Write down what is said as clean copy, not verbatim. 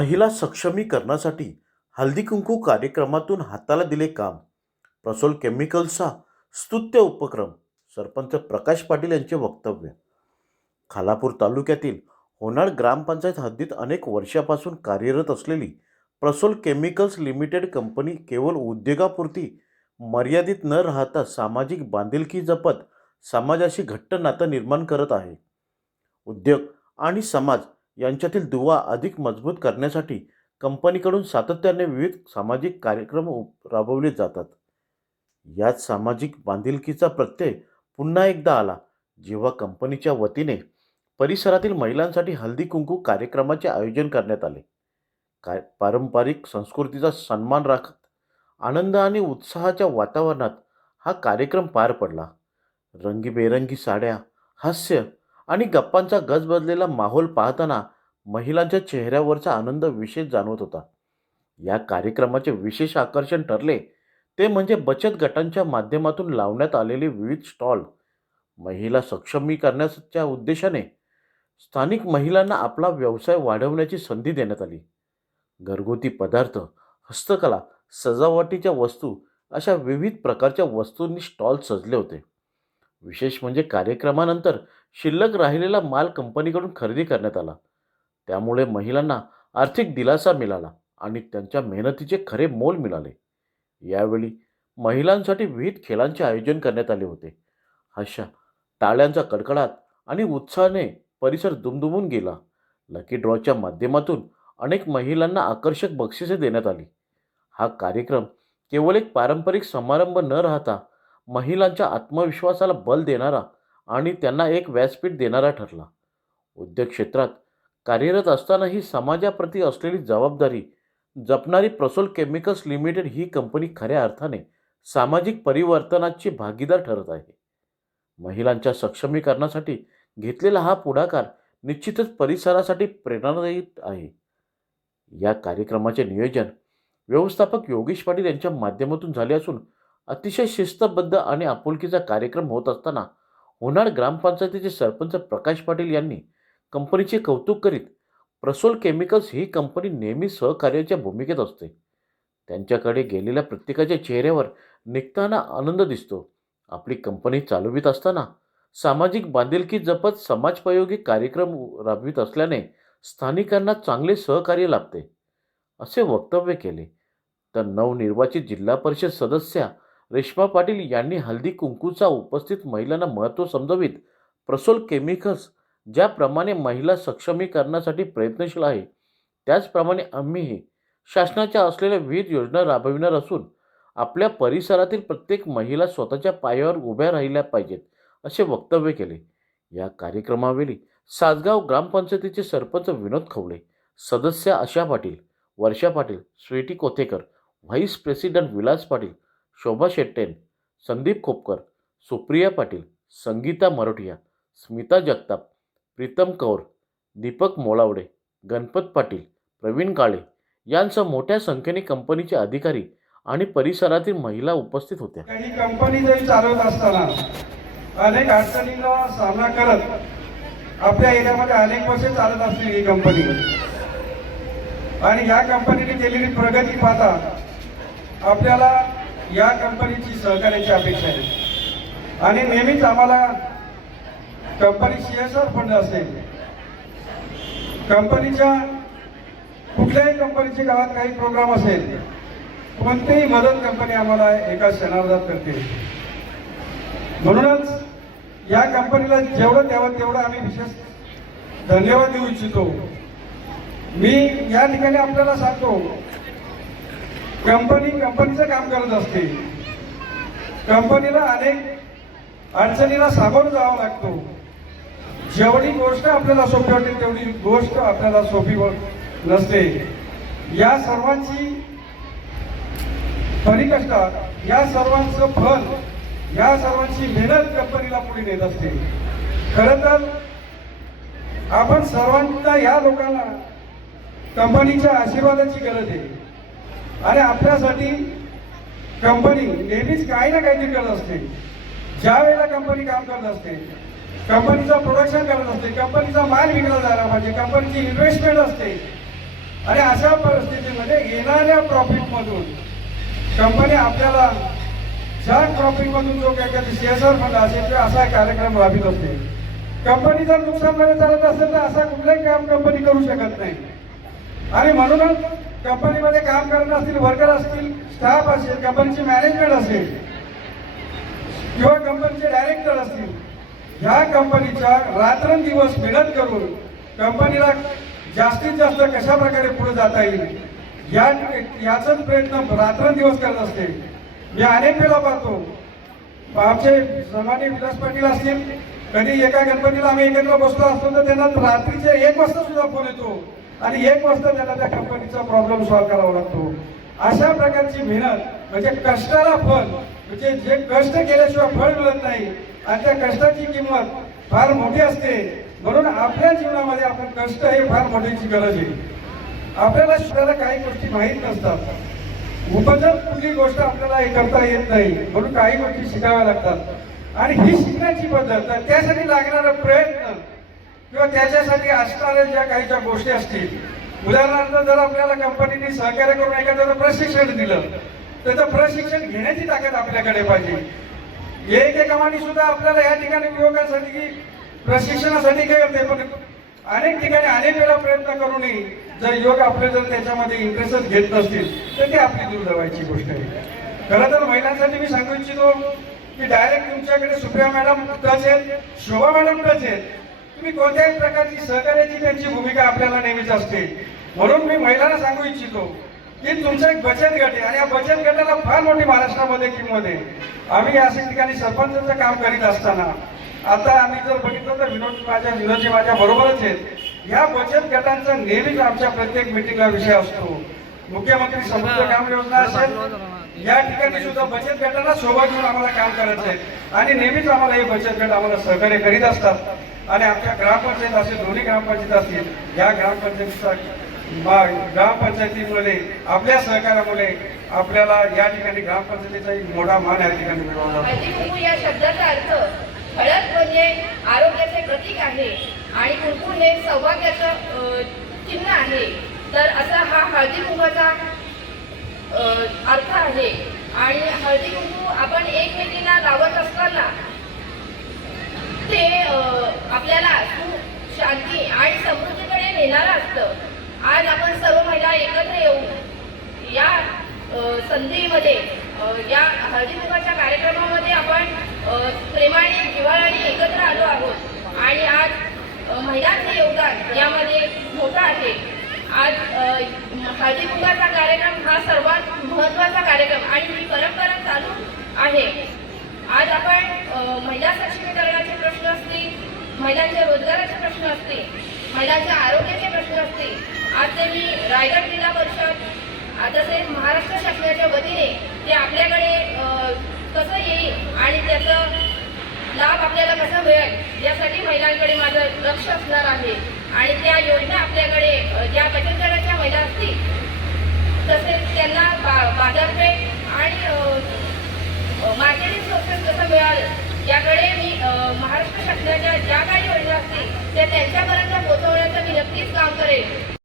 महिला सक्षमीकरणासाठी हळदी कुंकू कार्यक्रमातून हाताला दिले काम. प्रसोल केमिकल्सचा स्तुत्य उपक्रम. सरपंच प्रकाश पाटील यांचे वक्तव्य. खालापूर तालुक्यातील होनाळ ग्रामपंचायत हद्दीत अनेक वर्षापासून कार्यरत असलेली प्रसोल केमिकल्स लिमिटेड कंपनी केवळ उद्योगापुरती मर्यादित न राहता सामाजिक बांधिलकी जपत समाजाशी घट्ट नातं निर्माण करत आहे. उद्योग आणि समाज यांच्यातील दुवा अधिक मजबूत करण्यासाठी कंपनीकडून सातत्याने विविध सामाजिक कार्यक्रम राबवले जातात. याच सामाजिक बांधिलकीचा प्रत्यय पुन्हा एकदा आला जेव्हा कंपनीच्या वतीने परिसरातील महिलांसाठी हळदी कुंकू कार्यक्रमाचे आयोजन करण्यात आले. पारंपरिक संस्कृतीचा सन्मान राखत आनंद आणि उत्साहाच्या वातावरणात हा कार्यक्रम पार पडला. रंगीबेरंगी साड्या, हास्य आणि गप्पांचा गजबजलेला माहोल पाहताना महिलांच्या चेहऱ्यावरचा आनंद विशेष जाणवत होता. या कार्यक्रमाचे विशेष आकर्षण ठरले ते म्हणजे बचत गटांच्या माध्यमातून लावण्यात आलेले विविध स्टॉल. महिला सक्षमीकरणाच्या उद्देशाने स्थानिक महिलांना आपला व्यवसाय वाढवण्याची संधी देण्यात आली. घरगुती पदार्थ, हस्तकला, सजावटीच्या वस्तू अशा विविध प्रकारच्या वस्तूंनी स्टॉल सजले होते. विशेष म्हणजे कार्यक्रमानंतर शिल्लक राहिलेला माल कंपनीकडून खरेदी करण्यात आला. त्यामुळे महिलांना आर्थिक दिलासा मिळाला आणि त्यांच्या मेहनतीचे खरे मोल मिळाले. यावेळी महिलांसाठी विविध खेळांचे आयोजन करण्यात आले होते. हास्य, टाळ्यांचा कडकडाट आणि उत्साहाने परिसर दुमदुमून गेला. लकी ड्रॉच्या माध्यमातून अनेक महिलांना आकर्षक बक्षिसे देण्यात आली. हा कार्यक्रम केवळ एक पारंपरिक समारंभ न राहता महिलांच्या आत्मविश्वासाला बल देणारा आणि त्यांना एक व्यासपीठ देणारा ठरला. उद्योग क्षेत्रात कार्यरत असतानाही समाजाप्रती असलेली जबाबदारी जपणारी प्रसोल केमिकल्स लिमिटेड ही कंपनी खऱ्या अर्थाने सामाजिक परिवर्तनाची भागीदार ठरत आहे. महिलांच्या सक्षमीकरणासाठी घेतलेला हा पुढाकार निश्चितच परिसरासाठी प्रेरणादायी आहे. या कार्यक्रमाचे नियोजन व्यवस्थापक योगेश पाटील यांच्या माध्यमातून झाले असून अतिशय शिस्तबद्ध आणि आपुलकीचा कार्यक्रम होत असताना होनाळ ग्रामपंचायतीचे सरपंच प्रकाश पाटील यांनी कंपनीचे कौतुक करीत प्रसोल केमिकल्स ही कंपनी नेहमी सहकार्याच्या भूमिकेत असते. त्यांच्याकडे गेलेल्या प्रत्येकाच्या चेहऱ्यावर निघताना आनंद दिसतो. आपली कंपनी चालवित असताना सामाजिक बांधिलकी जपत समाजोपयोगी कार्यक्रम राबवित असल्याने स्थानिकांना चांगले सहकार्य लाभते, असे वक्तव्य केले. तर नवनिर्वाचित जिल्हा परिषद सदस्या रेश्मा पाटील यांनी हळदी कुंकूचा उपस्थित महिलांना महत्त्व समजवित प्रसोल केमिकल्स ज्याप्रमाणे महिला सक्षमीकरणासाठी प्रयत्नशील आहे त्याचप्रमाणे आम्हीही शासनाच्या असलेल्या विविध योजना राबविणार असून आपल्या परिसरातील प्रत्येक महिला स्वतःच्या पायावर उभ्या राहिल्या पाहिजेत, असे वक्तव्य केले. या कार्यक्रमावेळी सासगाव ग्रामपंचायतीचे सरपंच विनोद खवळे, सदस्या आशा पाटील, वर्षा पाटील, स्वीटी कोथेकर, व्हाईस प्रेसिडेंट विलास पाटील, शोभा शेट्टेन, संदीप खोपकर, सुप्रिया पाटील, संगीता मरोठिया, स्मिता जगताप, प्रीतम कौर, दीपक मोलावडे, गणपत पाटील, प्रवीण काळे यांसह मोठ्या संख्येने कंपनीचे अधिकारी आणि परिसरातील महिला उपस्थित होत्या. काही कंपनी जरी चालवत असताना अनेक अडचणींना सामना करत आपल्या एरियामध्ये अनेक वर्षे चालत असलेली ही कंपनी आणि या कंपनीने केलेली प्रगती पाहता आपल्याला या कंपनीची सहकार्याची अपेक्षा आहे. आणि नेहमीच आम्हाला कंपनी CSR फंड असेल, कंपनीच्या कुठल्याही कंपनीच्या गावात काही प्रोग्राम असेल, कोणतीही मदत कंपनी आम्हाला एका क्षणार्धात करते. म्हणूनच या कंपनीला जेवढं द्यावं तेवढं आम्ही विशेष धन्यवाद देऊ इच्छितो. मी या ठिकाणी आपल्याला सांगतो, कंपनीचं काम करत असते. कंपनीला अनेक अडचणीला सामोरं जावं लागतो. जेवढी गोष्ट आपल्याला सोपी वाटते तेवढी गोष्ट आपल्याला सोपी नसते. या सर्वांची परिकष्ट, या सर्वांचं फल, या सर्वांची मेहनत कंपनीला पुढे नेत असते. खरं तर आपण सर्वांना, या लोकांना कंपनीच्या आशीर्वादाची गरज आहे आणि आपल्यासाठी कंपनी नेहमीच काही ना काहीतरी करत असते. ज्या वेळेला कंपनी काम करत असते, कंपनीचं प्रोडक्शन करत असते, कंपनीचा माल विकला जायला पाहिजे, कंपनीची इन्व्हेस्टमेंट असते, आणि अशा परिस्थितीमध्ये येणाऱ्या प्रॉफिटमधून कंपनी आपल्याला ज्या प्रॉफिटमधून जो काही काही CSR फंड असेल किंवा असा कार्यक्रम राबवित असते. कंपनी जर नुकसानमध्ये चालत असेल तर असा कुठलाही काम कंपनी करू शकत नाही. आणि म्हणूनच कंपनीमध्ये काम करत असतील, वर्कर असतील, स्टाफ असेल, कंपनीची मॅनेजमेंट असेल किंवा कंपनीचे डायरेक्टर असतील, ह्या कंपनीच्या रात्रंदिवस मेहनत करून कंपनीला जास्तीत जास्त कशा प्रकारे पुढे जाता येईल याचाच प्रयत्न रात्रंदिवस करत असते. मी अनेक वेळा पाहतो, आमचे सन्माननीय विलास पाटील असतील, कधी एका गणपतीला आम्ही एकत्र बसलो असतो तर त्यांना रात्रीचे 1 वाजता सुद्धा फोन येतो आणि 1 वाजता त्यांना त्या कंपनीचा प्रॉब्लेम सॉल्व्ह करावा लागतो. अशा प्रकारची मेहनत म्हणजे कष्टाला फळ, म्हणजे जे कष्ट केल्याशिवाय फळ मिळत नाही आणि त्या कष्टाची किंमत फार मोठी असते. म्हणून आपल्या जीवनामध्ये आपण कष्ट हे फार मोठीची गरज आहे. आपल्याला स्वतःला काही गोष्टी माहीत नसतात, उपजत कुठली गोष्ट आपल्याला हे करता येत नाही, म्हणून काही गोष्टी शिकाव्या लागतात. आणि ही शिकण्याची पद्धत, त्यासाठी लागणारा प्रयत्न किंवा त्याच्यासाठी असणाऱ्या ज्या काही ज्या गोष्टी असतील, उदाहरणार्थ जर आपल्याला कंपनीने सहकार्य करून एखाद्याचं प्रशिक्षण दिलं त्याचं प्रशिक्षण घेण्याची ताकद आपल्याकडे पाहिजे. एक कमानी सुद्धा आपल्याला या ठिकाणी युवकांसाठी प्रशिक्षणासाठी काय करते, पण अनेक ठिकाणी अनेक वेळा प्रयत्न करूनही जर युवक आपले जर त्याच्यामध्ये इंटरेस्टच घेत नसतील तर ती आपली दुर्दैवाची गोष्ट आहे. खरं तर महिलांसाठी मी सांगू इच्छितो की डायरेक्ट तुमच्याकडे सुप्रिया मॅडम टच आहेत, शोभा मॅडम टच आहेत. तुम्ही कोणत्याही प्रकारची सहकार्याची त्यांची भूमिका आपल्याला नेहमीच असते. म्हणून मी महिलांना सांगू इच्छितो की तुमचा एक बचत गट आहे आणि या बचत गटाला फार मोठी महाराष्ट्रामध्ये किंमत आहे. आम्ही अशा ठिकाणी सरपंचाचं काम करीत असताना आता आम्ही जर बघितलं तर विनोदजी माझ्या बरोबरच आहेत. या बचत गटांचा नेहमीच आमच्या प्रत्येक मिटिंगला विषय असतो. मुख्यमंत्री समृद्ध काम योजना असेल, या ठिकाणी सुद्धा बचत गटाला सोबत घेऊन आम्हाला काम करायचं आहे आणि नेहमीच आम्हाला हे बचत गट आम्हाला सहकार्य करीत असतात. आणि आमच्या ग्रामपंचायत असेल, दोन्ही ग्रामपंचायत असतील, या ग्रामपंचायतीमध्ये आपल्या सहकार्यामुळे आपल्याला या ठिकाणी ग्रामपंचायतीचा एक मोठा मान या ठिकाणी मिळवला. या शब्दाचा अर्थ हळद म्हणजे आरोग्याचे प्रतीक आहे आणि कुंकू हे सौभाग्याचं चिन्ह आहे. तर असा हा हळदी कुंकूचा अर्थ आहे. आणि हळदी कुंकू आपण एकमेकींना लावत असताना ते आपल्याला सुख, शांती आणि समृद्धीकडे नेणारं असतं. आज आपण सर्व महिला एकत्र येऊन या संधीमध्ये या हळदी कुंकूच्या कार्यक्रमामध्ये आपण प्रेमाने, जिव्हाळ्याने एकत्र आलो आहोत आणि आज महिलांचे योगदान यामध्ये मोठं आहे. आज हळदी कुंकूचा कार्यक्रम हा सर्वात महत्त्वाचा कार्यक्रम आणि ही परंपरा चालू आहे. आज आपण महिला सक्षमीकरणाचे प्रश्न असतील, महिलांच्या रोजगाराचे प्रश्न असतील, महिलांच्या आरोग्याचे प्रश्न असतील, आज ते मी रायगड जिल्हा परिषद तसेच महाराष्ट्र शासनाच्या वतीने ते आपल्याकडे कसं येईल आणि त्याचं लाभ आपल्याला कसा मिळेल यासाठी महिलांकडे माझं लक्ष असणार आहे. आणि त्या योजना आपल्याकडे ज्या बचत गटाच्या महिला असतील तसेच त्यांना बाजारपेठ आणि मार्केटिंग सोर्सेस कसं मिळालं याकडे मी महाराष्ट्र शासनाच्या ज्या काही योजना असतील त्या त्यांच्यापर्यंत पोहोचवण्याचं मी नक्कीच काम करेन.